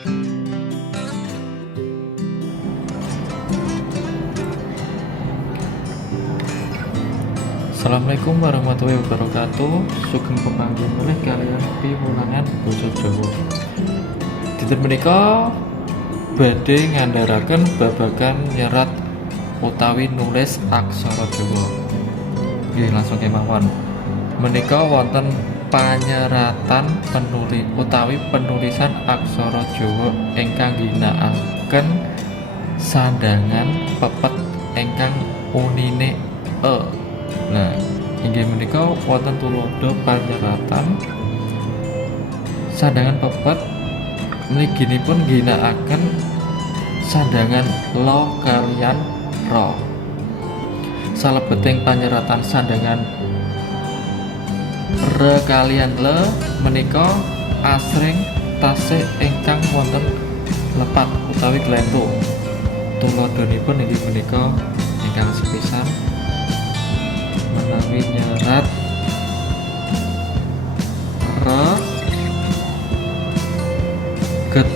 Assalamualaikum warahmatullahi wabarakatuh. Sugeng kepanggih oleh kalian piwulangan basa Jawa. Dinten menika badhe ngandharaken babagan nyerat utawi nulis aksara Jawa. Nggih, langsung kemawon. Menika wonten panyeratan penulisan aksara Jawa ingkang ginakaken sandhangan pepet ingkang unine e. Nah, inggih menika wonten tuladha panyeratan sandhangan pepet mliginipun ginakaken sandhangan lo kaliyan ro. Salebeting panyeratan sandhangan re kaliyan le menika asring tasih ingkang wonten lepat utawi glentu. Tuladhanipun inggih menika ingkang sepisan menawi nyerat re get.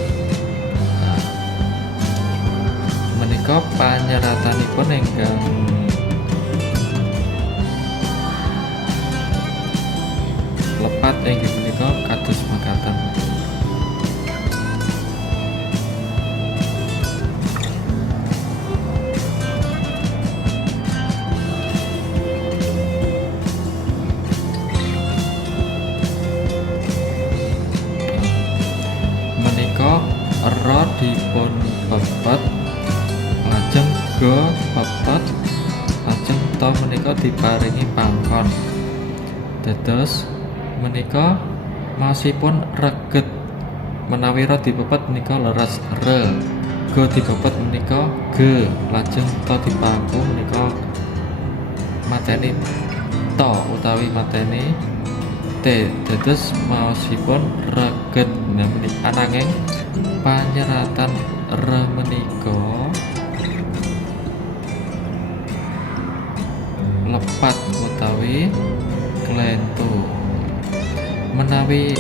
Menika panyeratanipun ingkang lepat inggih menika kados mekaten. Ro dipun pepet lajeng go pepet lajeng to menika diparingi pangkon. Dados menika maosipun reget. Menawi ro dipepet menika leres re, go dipepet menika ge, lajeng to dipangku menika mateni to utawi mateni t. Dados maosipun reget. Nah, ananging panyeratan re menika lepat utawi glentu. Menawi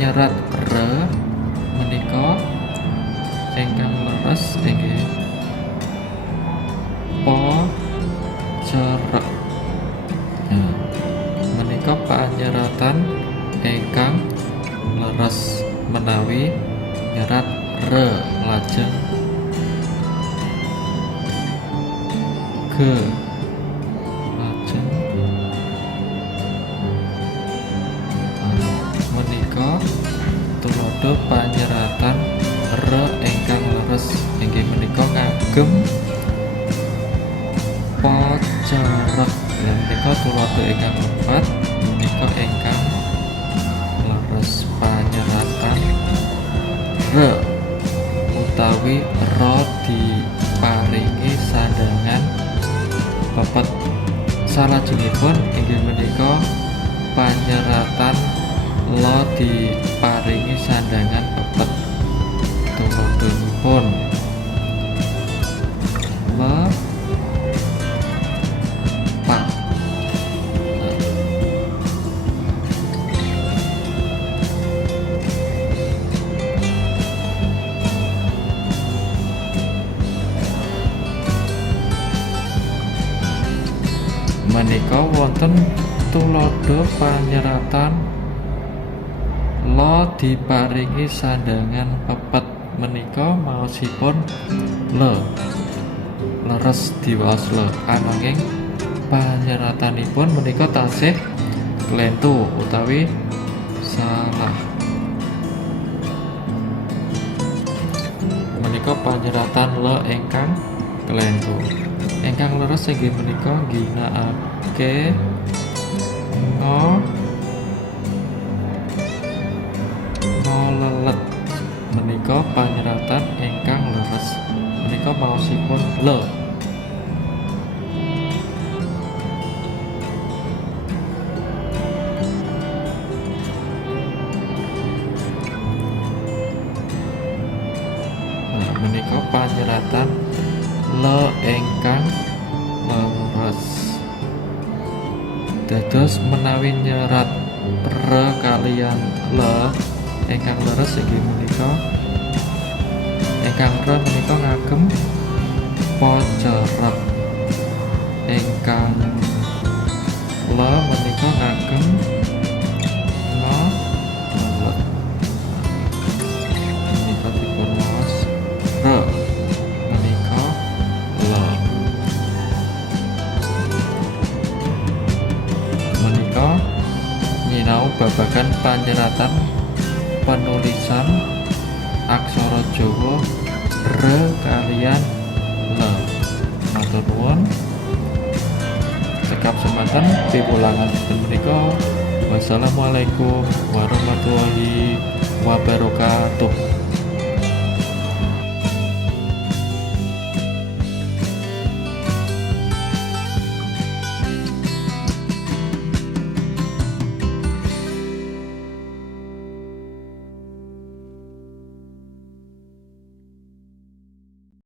nyerat re menika ingkang leres inggih po cerek. Nah, menika panyeratan ingkang leres menawi nyerat re lajeng ge lajeng menika tuladha panyeratan re ingkang leres inggih menika ngagem pocerek. Lan menika tuladha ingkang lepat menika ingkang leres panyeratan re utawi ro diparingi sandhangan pepet. Salajengipun inggih menika panyeratan lo diparingi sandhangan pepet. Tuladhanipun le pak. Menika wonten tuladha panyeratan lo diparingi sandhangan pepet. Menika maosipun le leres diwaos le, ananging panyeratanipun menika tasih glentu utawi salah. Menika panyeratan le ingkang glentu. Ingkang leres inggih menika ginakake ngolelet. Menika panyeratan ingkang leres. Menika maosipun le. Nah, menika panyeratan le ingkang leres. Dados menawi nyerat re kaliyan le ingkang leres inggih menika ingkang re menika ngagem po cerep, ingkang le menika ngagem no let. Menika dipun maos re menika le. Menika nyinau babagan panyeratan penulisan aksara Jawa re kaliyan le. Matur nuwun. Cekap semanten piwulangan menika. Wassalamualaikum warahmatullahi wabarakatuh.